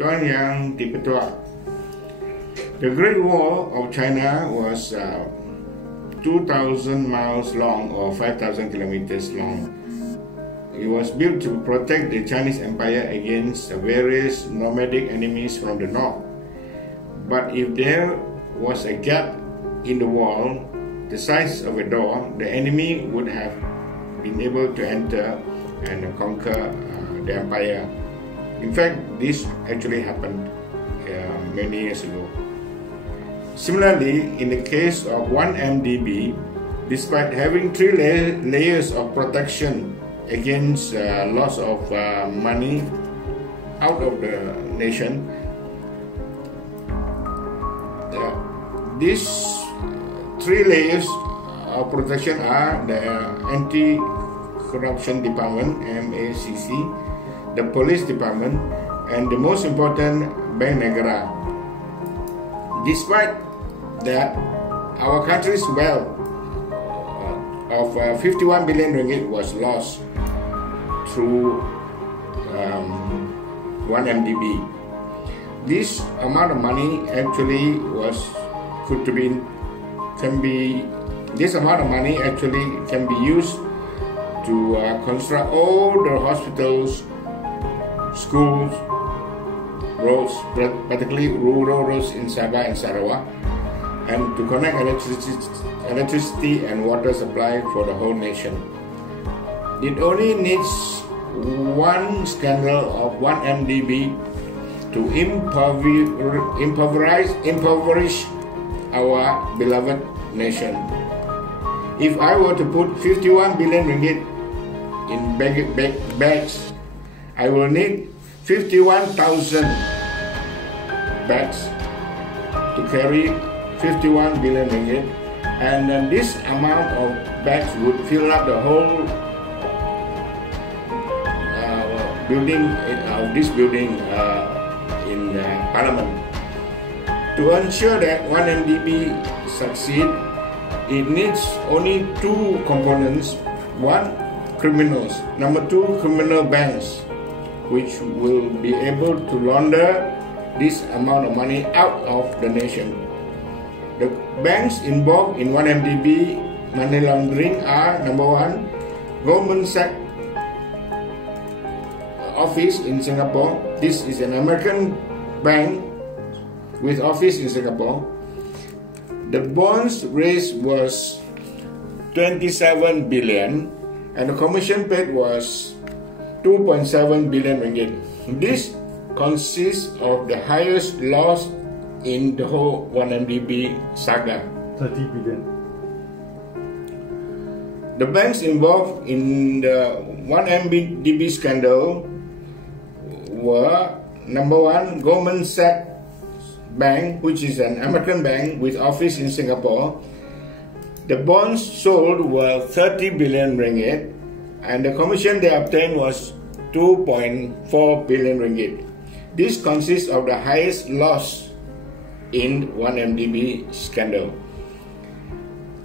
Tuan Yang Dipertua. The Great Wall of China was 2,000 miles long or 5,000 kilometers long. It was built to protect the Chinese Empire against various nomadic enemies from the north. But if there was a gap in the wall the size of a door, the enemy would have been able to enter and conquer the empire. In fact, this actually happened many years ago. Similarly, in the case of 1MDB, despite having 3 layers of protection against loss of money out of the nation, these 3 layers of protection are the Anti-Corruption Department, MACC, the Police Department, and the most important, Bank Negara. Despite that, our country's wealth of 51 billion ringgit was lost through 1MDB. This amount of money actually can be used to construct all the hospitals, schools, roads, particularly rural roads in Sabah and Sarawak, and to connect electricity and water supply for the whole nation. It only needs one scandal of 1MDB to impoverish our beloved nation. If I were to put 51 billion ringgit in bags, I will need 51,000 bags to carry 51 billion ringgit, and then this amount of bags would fill up the whole building in Parliament. To ensure that 1MDB succeed, it needs only 2 components. 1, criminals. Number 2, criminal banks, which will be able to launder this amount of money out of the nation. The banks involved in 1MDB money laundering are: number 1, Goldman Sachs office in Singapore. This is an American bank with office in Singapore. The bonds raised was 27 billion and the commission paid was 2.7 billion ringgit. This consists of the highest loss in the whole 1MDB saga. 30 billion. The banks involved in the 1MDB scandal were: number 1, Goldman Sachs Bank, which is an American bank with office in Singapore. The bonds sold were 30 billion ringgit and the commission they obtained was 2.4 billion ringgit. This consists of the highest loss in 1MDB scandal.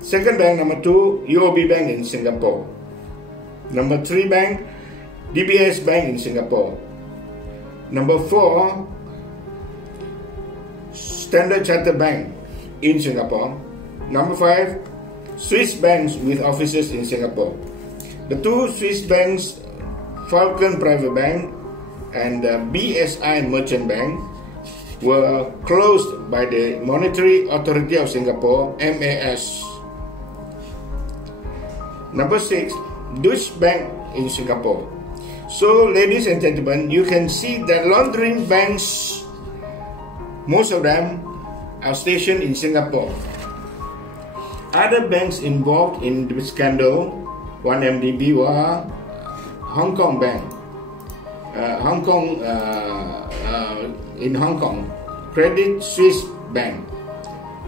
Second bank, number 2, UOB Bank in Singapore. Number 3 bank, DBS Bank in Singapore. Number 4, Standard Chartered Bank in Singapore. Number 5, Swiss banks with offices in Singapore. The 2 Swiss banks, Falcon Private Bank and BSI Merchant Bank, were closed by the Monetary Authority of Singapore, MAS. Number 6, Deutsche Bank in Singapore. So, ladies and gentlemen, you can see that laundering banks, most of them are stationed in Singapore. Other banks involved in the scandal 1MDB were Hong Kong Bank, in Hong Kong, Credit Suisse Bank.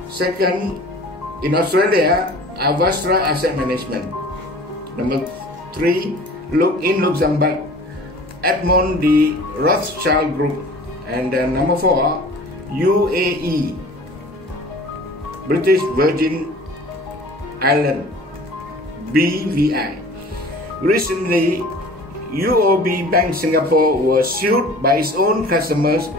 Second, in Australia, Avastra Asset Management. Number 3, in Luxembourg, Edmond de Rothschild Group. And then number 4, UAE, British Virgin Island, BVI. Recently, UOB Bank Singapore was sued by its own customers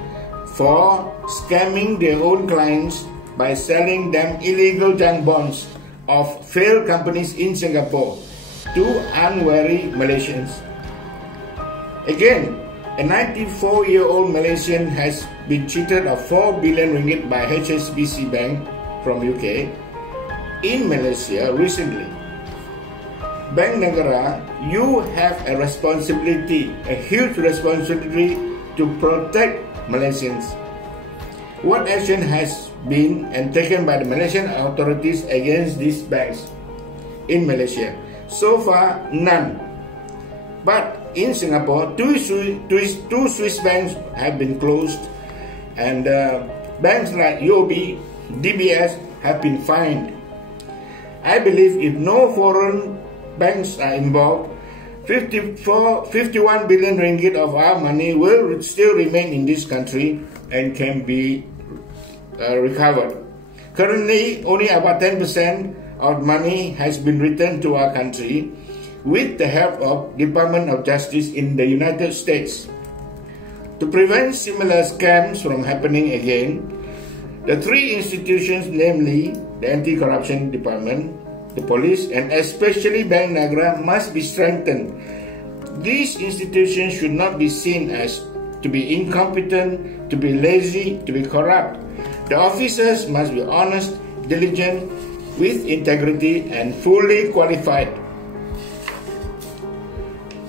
for scamming their own clients by selling them illegal junk bonds of failed companies in Singapore to unwary Malaysians. Again, a 94-year-old Malaysian has been cheated of 4 billion ringgit by HSBC Bank from UK in Malaysia recently. Bank Negara, you have a responsibility, a huge responsibility to protect Malaysians. What action has been taken by the Malaysian authorities against these banks in Malaysia? So far, none. But in Singapore, two Swiss banks have been closed, and banks like UOB, DBS have been fined. I believe if no foreign banks are involved, 51 billion ringgit of our money will still remain in this country and can be recovered. Currently, only about 10% of money has been returned to our country with the help of Department of Justice in the United States. To prevent similar scams from happening again, the three institutions, namely the Anti-Corruption Department, the police, and especially Bank Negara, must be strengthened. These institutions should not be seen as to be incompetent, to be lazy, to be corrupt. The officers must be honest, diligent, with integrity, and fully qualified.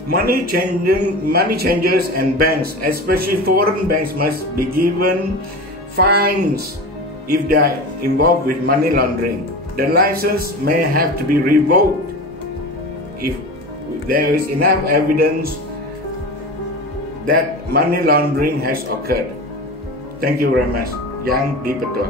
Money changers and banks, especially foreign banks, must be given fines if they are involved with money laundering. The license may have to be revoked if there is enough evidence that money laundering has occurred. Thank you very much. Yang di Petua.